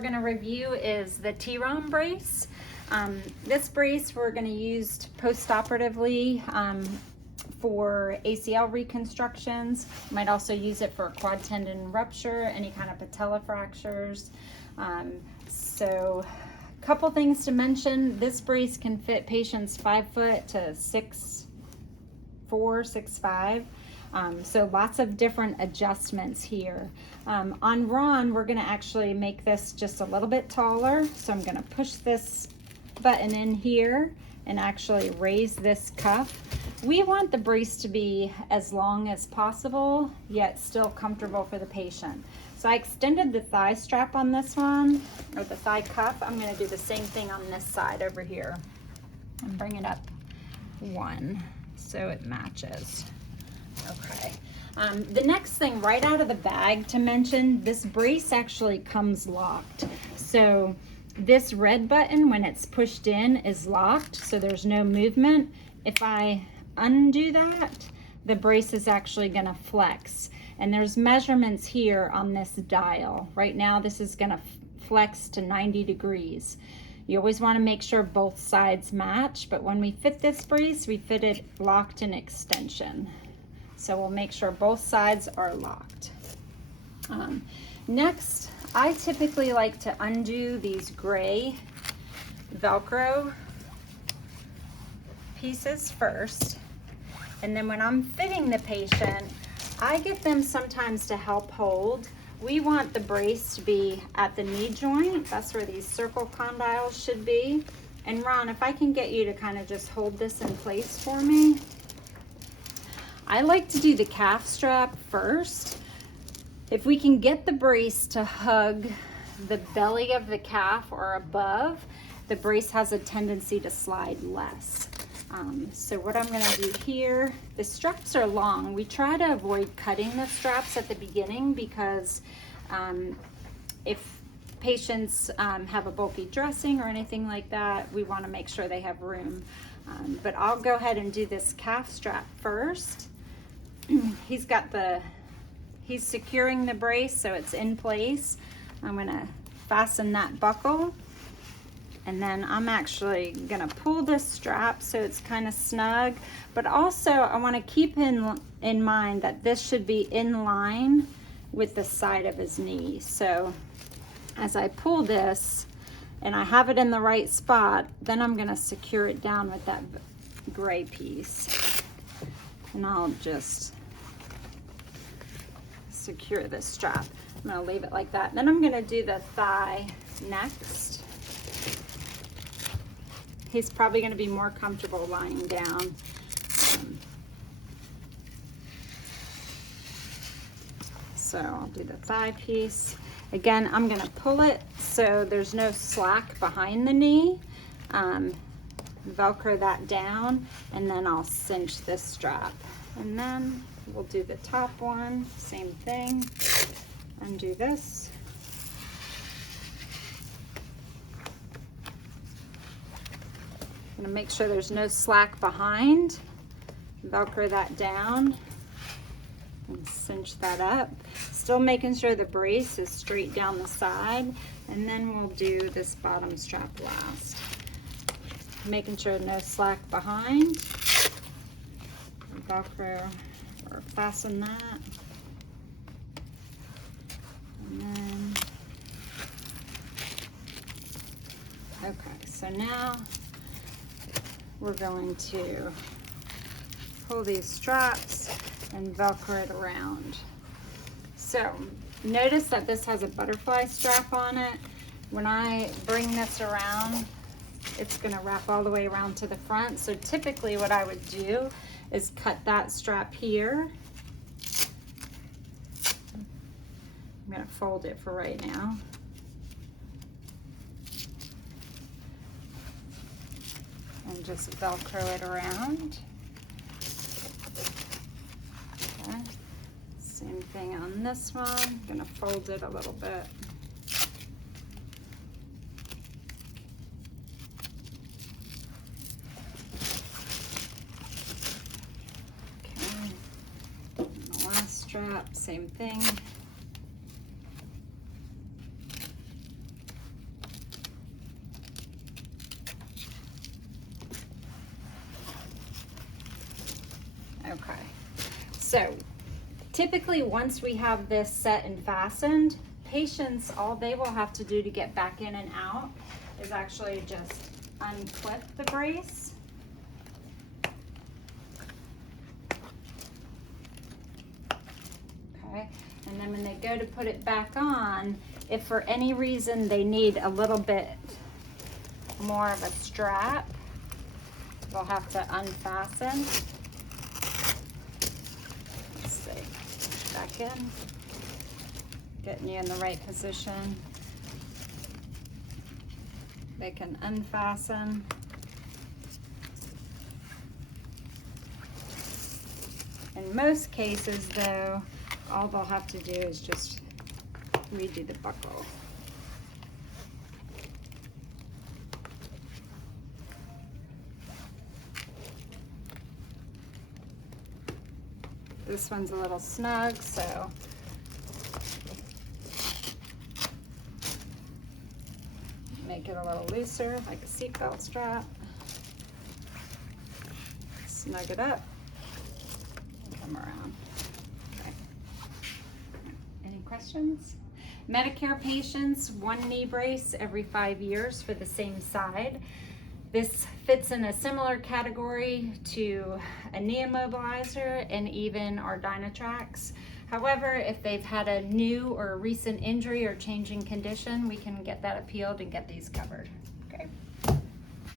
we're going to review is the TROM brace. This brace we're going to use post-operatively for ACL reconstructions. You might also use it for quad tendon rupture, any kind of patella fractures. So a couple things to mention. This brace can fit patients 5 foot to 6'4", 6'5". So lots of different adjustments here. On Ron, we're gonna actually make this just a little bit taller. So I'm gonna push this button in here and actually raise this cuff. We want the brace to be as long as possible, yet still comfortable for the patient. So I extended the thigh strap on this one, or the thigh cuff. I'm gonna do the same thing on this side over here and bring it up 1 so it matches. Okay. The next thing right out of the bag to mention, this brace actually comes locked. So this red button, when it's pushed in, is locked, so there's no movement. If I undo that, the brace is actually gonna flex. And there's measurements here on this dial. Right now, this is gonna flex to 90 degrees. You always wanna make sure both sides match, but when we fit this brace, we fit it locked in extension. So we'll make sure both sides are locked. Next, I typically like to undo these gray Velcro pieces first. And then when I'm fitting the patient, I get them sometimes to help hold. We want the brace to be at the knee joint. That's where these circle condyles should be. And Ron, if I can get you to kind of just hold this in place for me. I like to do the calf strap first. If we can get the brace to hug the belly of the calf or above, the brace has a tendency to slide less. So what I'm gonna do here, the straps are long. We try to avoid cutting the straps at the beginning because if patients have a bulky dressing or anything like that, we wanna make sure they have room. But I'll go ahead and do this calf strap first. He's securing the brace so it's in place. I'm gonna fasten that buckle, and then I'm actually gonna pull this strap so it's kind of snug, but also I wanna keep in mind that this should be in line with the side of his knee. So as I pull this and I have it in the right spot, then I'm gonna secure it down with that gray piece. And I'll just secure this strap. I'm gonna leave it like that. Then I'm gonna do the thigh next. He's probably gonna be more comfortable lying down. So I'll do the thigh piece. Again, I'm gonna pull it so there's no slack behind the knee. Velcro that down, and then I'll cinch this strap. And then we'll do the top one, same thing. Undo this. I'm gonna make sure there's no slack behind. Velcro that down and cinch that up. Still making sure the brace is straight down the side. And then we'll do this bottom strap last. Making sure no slack behind. Velcro or fasten that. And then, okay, so now we're going to pull these straps and Velcro it around. So notice that this has a butterfly strap on it. When I bring this around, it's gonna wrap all the way around to the front. So typically what I would do is cut that strap here. I'm gonna fold it for right now. And just Velcro it around. Okay. Same thing on this one. I'm gonna fold it a little bit. Strap, same thing. So typically once we have this set and fastened, patients, all they will have to do to get back in and out is actually just unclip the brace. Okay, and then when they go to put it back on, if for any reason they need a little bit more of a strap, they'll have to unfasten. Let's see, back in, getting you in the right position. They can unfasten. In most cases though, all they'll have to do is just redo the buckle. This one's a little snug, so make it a little looser, like a seatbelt strap. Snug it up. Come around. Okay. Any questions? Medicare patients, 1 knee brace every 5 years for the same side. This fits in a similar category to a knee immobilizer and even our Dynatracs. However, if they've had a new or recent injury or changing condition, we can get that appealed and get these covered.